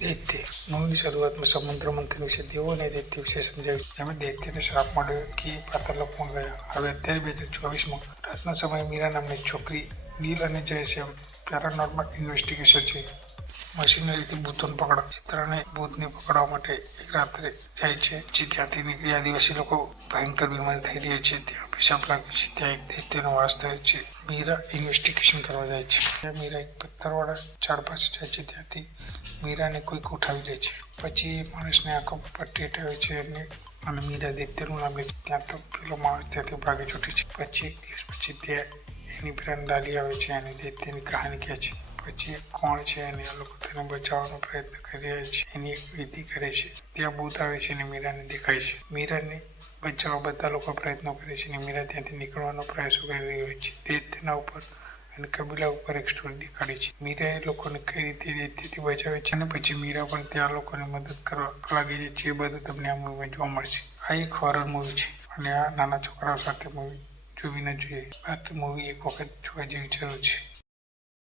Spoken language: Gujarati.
દૈત્ય મૂવીની શરૂઆતમાં સમુદ્ર મંથન વિશે દેવો અને દૈત્ય વિશે સમજાવ્યું, જેમાં દૈત્યને શ્રાપ મળ્યો કે પાતાળલોકમાં ગયા. હવે અત્યારે 2024માં રાતના સમયે મીરા નામની છોકરી નીલ અને જય પેરાનોર્મલ ઇન્વેસ્ટિગેશન છે. મશીનરીથી ભૂતોને પકડવા. એ ત્રણેય ભૂતને પકડવા માટે એક રાત્રે જાય છે. પછી ત્યાંથી નીકળી આદિવાસી લોકો ભયંકર બીમાર થઈ રહ્યા છે. ત્યાં પેશાબ લાગે છે. ત્યાં એક દૈત્યનો વાસ થયો છે. મીરા ઇન્વેસ્ટિગેશન કરવા જાય છે. ત્યાં મીરા એક પથ્થરવાળા ઝાડ પાસે જાય છે. ત્યાંથી મીરાને કોઈક ઉઠાવી લે છે. પછી એ માણસને આંખો પર પટ્ટી હટાવે છે અને મીરા દૈત્યનું નામ લે છે. ત્યાં તો પેલો માણસ ત્યાંથી ભાગી છૂટે છે. પછી એક દિવસ પછી ત્યાં એની ફ્રેન્ડ લાલી આવે છે અને દૈત્યની કહાની કહે છે. પછી કોણ છે અને આ લોકો તેને બચાવવાનો પ્રયત્ન કરી રહ્યા છે એની એક વિધિ કરે છે. ત્યાં ભૂત આવે છે અને મીરાને દેખાય છે. મીરાને બચાવવા બધા લોકો પ્રયત્નો કરે છે અને મીરા ત્યાંથી નીકળવાનો પ્રયાસો કરી રહી હોય છે. દૈત્યના ઉપર અને કબીલા ઉપર એક સ્ટોરી દેખાડી છે. મીરાએ લોકોને કઈ રીતે દૈત્યથી બચાવે છે અને પછી મીરા પણ ત્યાં લોકોને મદદ કરવા લાગે છે. એ બધું તમને આ મૂવીમાં જોવા મળશે. આ એક હોરર મૂવી છે અને આ નાના છોકરાઓ સાથે મૂવી જોવી ન જોઈએ. બાકી મૂવી એક વખત જોવા જેવી જરૂર છે.